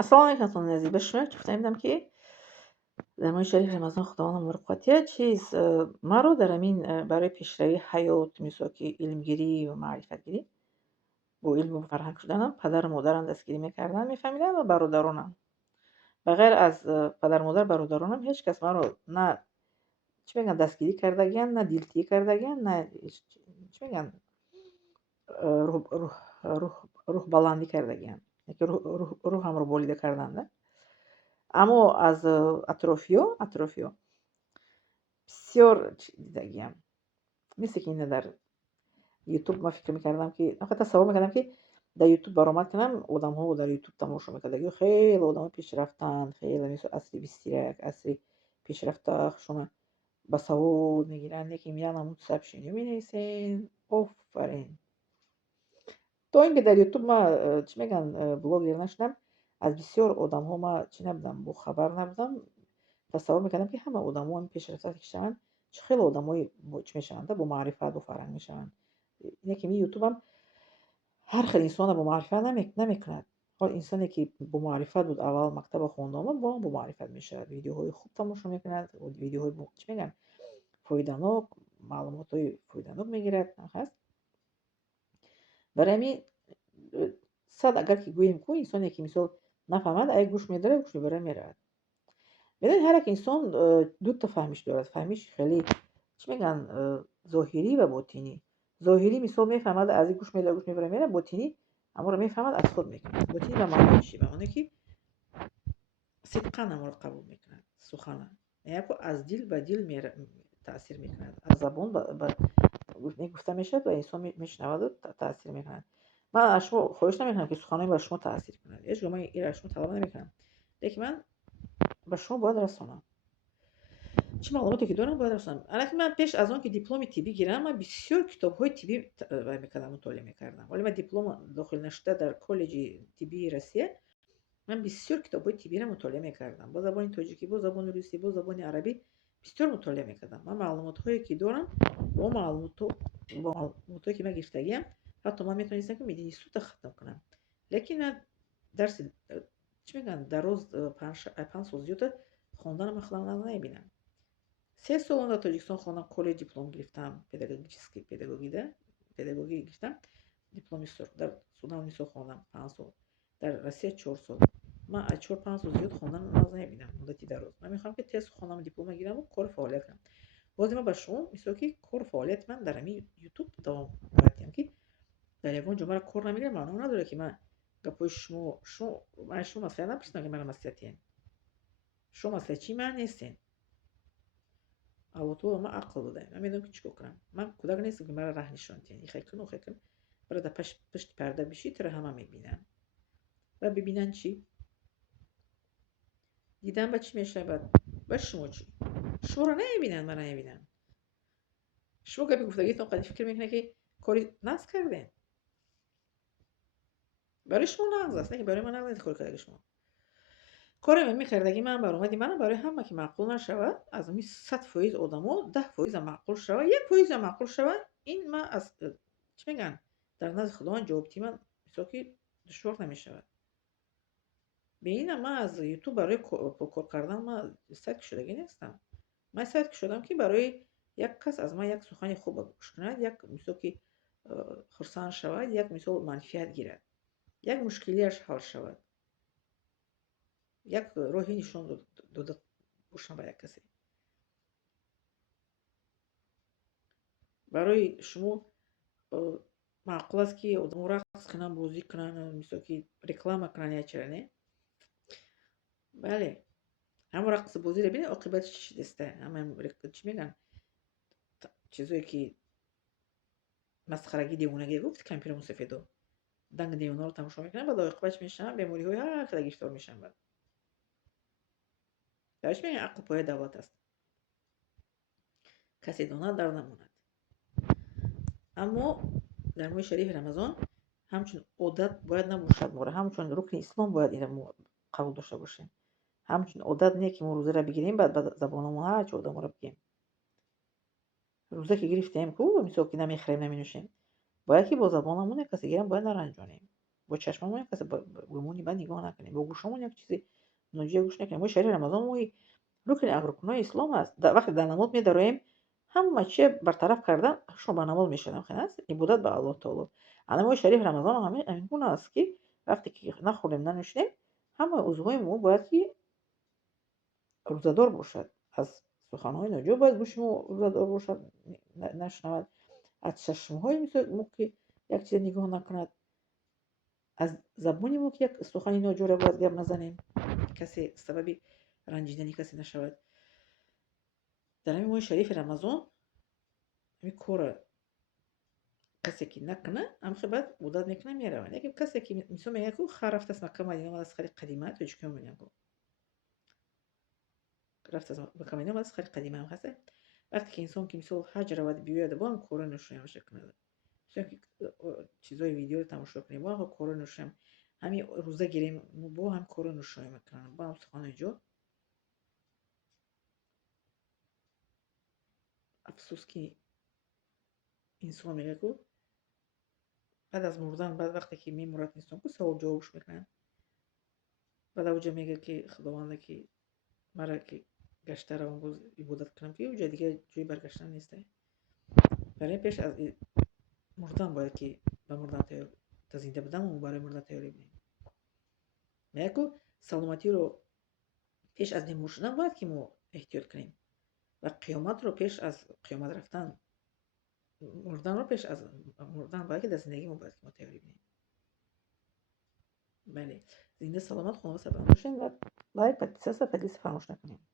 Assalomu alaykum xonani aziz. Bishmir чифтаимдам ки дар моҳи шариҳи Рамазон худованд мурқотия чиз маро дар ҳамин барои пешравии ҳаёт мисол ки илмгирӣ ва маърифатгирӣ бо илму фарҳанг шуданам падару модарам дастгирӣ мекарданд, мефаҳмиданд ва бародаронам. Ба ғайр аз падару модар, бародаронам ҳеҷ кас маро на чӣ мегӯянд дастгирӣ кардагиянд, на дилтиӣ кардагиянд, на чӣ мегӯянд рӯҳбаландӣ кардагиянд. Яке рӯҳамро болида карданд. Аммо аз атрофиё бисёр дидагиям. Мисли ки ин дар ютуб ман фикр мекардам ки тасаввур мекардам ки дар ютуб баромад кунам, одамҳо дар ютуб тамошо мекарданд, хеле одамои пешрафтаанд, хеле мисол асри 21 асри пешрафтаашона ба савод мегиранд, неким як намуд сообщение менависен. Офарин. То ин ки дар ютуб ман чӣ мегӯянд блогер нашудам, аз бисёр одамҳо ман чӣ набудам, бохабар набудам. Тасаввур мекардам ки ҳама одамҳо ҳамин пешрафта ки шаванд, чӣ хеле одамои чӣ мешаванд, бо маърифат, бо фарҳанг мешаванд. Ине ки ин ютубам ҳар хел инсонро бо маърифат намекунад. ҳол инсоне ки бо маърифат буд, аввал мактаба хонда омад, бо маърифат мешавад. Видеоҳои хуб тамошо мекунад, видеоҳои чӣ мегӯянд фоиданок, маълумотҳои фоиданок мегирад. ҳаст. Барои ҳамин сад агар ки гӯем ку инсоне ки мисол нафаҳмад, агар гӯш медорад, гӯш мебарад, меравад. Медонед ҳар як инсон ду та фаҳмиш дорад. Фаҳмиши хеле чӣ мегӯянд зоҳирӣ ва ботинӣ. Зоҳирӣ мисол мефаҳмад, аз ин гӯш медорад, гӯш мебарад, меравад. Ботинӣ аморо мефаҳмад, аз худ мекунад. Ботинӣ ба маънои чӣ? Ба маъное ки сидқан аморо қабул мекунад, сухана. Яко аз дил ба дил таъсир мекунад. Аз забон ба гуфта мешавад ва инсон мешнаваду таъсир мекунад. Ман аз шумо хоҳиш намекунам ки суханоим ба шумо таъсир кунад. Ҳеҷ гоҳ ман инро аз шумо талаб намекунам. Лекин ман ба шумо бояд расонам. Чӣ маълумоте ки дорам бояд расонам. Аллакай ман пеш аз он ки дипломи тиббӣ гирам, ман бисёр китобҳои тиббӣ мутолиа мекардам. Вале ман диплом дохил нашуда дар коллеҷи тиббии Россия, ман бисёр китобҳои тиббиро мутолиа мекардам. Бо забони тоҷикӣ, бо забони русӣ, бо забони арабӣ бисёр мутолиа мекардам. Ман маълумотҳое ки дорам, бо маълумотҳое ки ман гирифтагиам, ҳатто ман метавонистам ки медини суд хатм кунам. Лекин ман дарси чӣ мегӯянд дароз 5 сол зиёда хонданам ахлам намебинам. 3 сол дар Тоҷикистон хондам, коллеҷ диплом гирифтам, педагогӣ гирифтам, дипломи сурх. Дар Судан мисол хондам 5 сол, дар Россия 4 сол. Ман аз 4-5 сол зиёд хондан намебинам, муддати дароз. Ман мехоҳам ки тез хонам, диплома гирам ва кор фаъолият кунам. Боз ман ба шумо мисол ки кор фаъолияти ман дар ҳамин ютуб давом бардем ки дар ягон ҷо мара кор намегирам, маъно надорад ки ман гапои ман шумо маслиҳат напурсидам ки мара маслиҳатием. Шумо маслиҳатчии ман нестем. Аллоҳ таоло ба ман ақл додаем. Ман медонам ки чӣ кор кунам. Ман кӯдак нестам ки мара раҳ нишон диҳанд. Ихел кун, охел кун. Бара дар пашти парда бишӣ, тира ҳама мебинанд. Ва бибинанд чӣ? Дидан ба чӣ мешавад? Ба шумо чӣ? Шуморо намебинанд, мара мебинанд. Шумо гапи гуфтагитон қади фикр мекунед ки кори нағз кардем. барои шумо нағз аст, не ки барои ман нағз нест кори кардаги шумо. کاری می‌کردگی من برآمدی منم برای همه که معقول نشود از این 100% آدما 10% معقول شود 1% معقول شود این من از چی میگن در نزد خداوند جوابتی من میساکی دشوار نمیشود به این من از یوتیوب برای کار کردن من سایت شدگی نیستم من سایت شدم که برای یک کس از من یک سخن خوب گوش کند یک میساکی خرسند شود یک مثال منفعت گیرد یک مشکلیش حل شود یک راهی نشان داده باشم به یک کسی برای شما معقول است که آدم رقص کنن بازی کنن مثل که رکلام کنن یا چرا نه بله هم رقص بازی رو ببینید عاقبتش چی دسته هم چی میگن چیزایی که مسخرگی دیوونگی گفت کمپیوتر سفیدو دنگ دیونا رو تماشا میکنن بعد عاقبتش میشن بیماری های هر خیلی گرفتار میشن بعد درش میگن عقل پای دولت است کسی داند در نماند اما در ماه شریف رمضان همچون عادت باید نباشد ما را همچون رکن اسلام باید این قبول داشته باشیم همچون عادت نه که ما روزه را بگیریم بعد به زبانمون هر چه آدم را بگیم روزه که گرفتیم کو مثلا که نمیخوریم نمینوشیم باید که با زبانمون کسی دیگه باید نرنجونیم با چشممون کسی بهمون بعد نگاه نکنیم، با گوشمون یک چیزی ناجی گوش نکنیم. ما شهر رمضان ما رکن از رکنای اسلام است. وقتی در نماز می‌داریم همه چی برطرف کردن شما با نماز میشدم خلاص عبادت به الله تعالی. الان ما شریف رمضان هم همین گونه است که وقتی که نخوریم ننوشیم همه عضوهای ما باید که روزدار باشد. از سخنهای ناجور باید گوش ما روزدار باشد، نشنود. از چشمهای مثل ما که یک چیز نگاه نکند. از زبانی ما که یک سخنی ناجور باید گپ نزنیم، کسی سبب رنجیدنی کسی نشود. در همین ماه شریف رمضان همین کار کسی که نکنه هم بعد عادت میکنه میروند. یکی کسی که مثلا میگه که خر رفت از مکه مدینه از خیلی قدیمه تو چیکار میگن کو رفت از مکه مدینه از خیلی قدیمه هم هست. وقتی که انسان که مثلا حج رود بیاد با هم کار نشون میشه کنه، مثلا که چیزای ویدیو رو تماشا کنیم با هم کار نشون همین روزه گیریم با هم کار نشون میکنن با هم سخن جو. افسوس که انسان میگه که بعد از مردن بعد وقتی که میمرد انسان که سوال جوابش میکنن بعد اوجه میگه که خداوند که مرا که گشته روم باز عبادت کنم که جای دیگه جای برگشتن نیسته. برای پیش از مردن باید که به مردن تیار تا زنده بودن و برای مردن تیاری بودیم. میگه که سلامتی رو پیش از نمور شدن باید که ما احتیاط کنیم و قیامت رو پیش از قیامت رفتن، مردن رو پیش از مردن باید که در زندگی ما باید که ما تیاری بودیم. بله زنده سلامت خدا سبب باشین و باید پدیسه فراموش نکنیم.